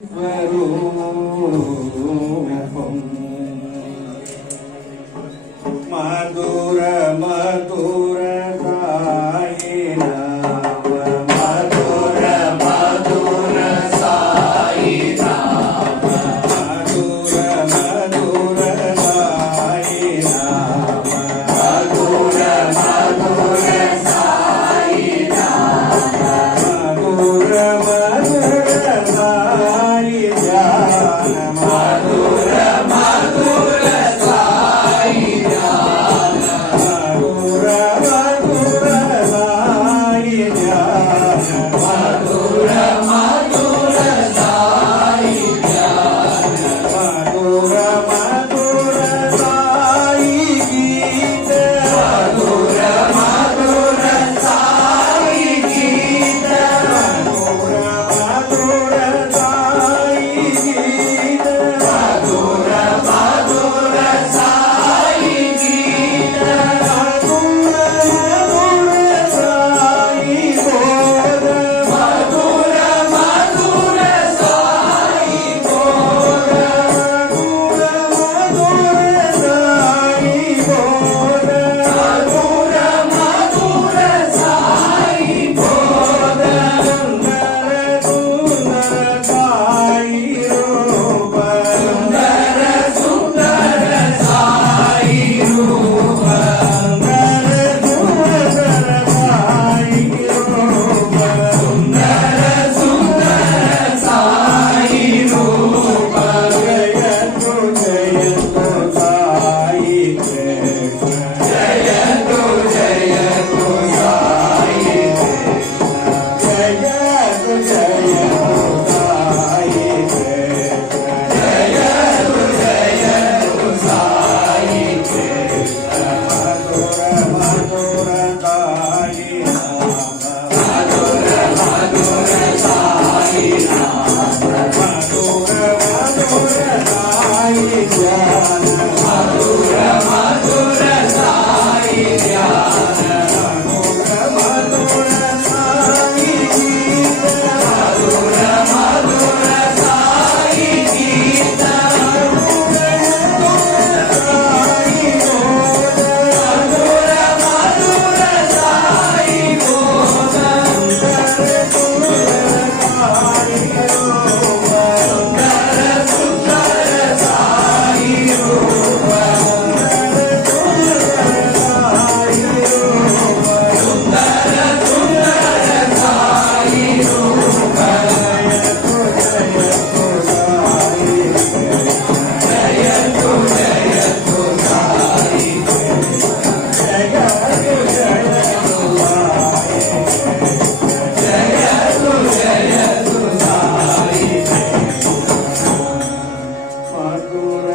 स्वरूपम् मधुर मधुर साई नाम मधुर मधुर साई नाम मधुर मधुर साई नाम मधुर मधुर साई नाम मधुर मधुर साई ध्यान मधुर मधुर साई ध्यान मधुर मधुर साई ध्यान मधुर मधुर साई ध्यान मधुर मधुर साई गीत मधुर मधुर साई गीत मधुर मधुर साई गीत मधुर मधुर साई गीत मधुर मधुर साई बोध मधुर मधुर साई बोध मधुर मधुर साई बोध मधुर मधुर साई बोध सुंदर सुंदर साई रूप सुंदर सुंदर साई रूप सुंदर सुंदर साई रूप सुंदर सुंदर साई रूप जय तु साई कृष्ण जय तु साई कृष्ण जय तु साई कृष्ण जय तु साई कृष्ण मधुर मधुर साई नाम मधुर मधुर साई नाम मधुर मधुर साई ध्यान मधुर मधुर साई ध्यान मधुर मधुर साई गीत मधुर मधुर साई गीत मधुर मधुर साई बोध मधुर मधुर साई बोध सुंदर सुंदर साई रूप सुंदर सुंदर साई रूप सुंदर सुंदर साई रूप सुंदर सुंदर साई रूप जय तु साई कृष्ण जय तु साई कृष्ण जय तु साई कृष्ण मधुर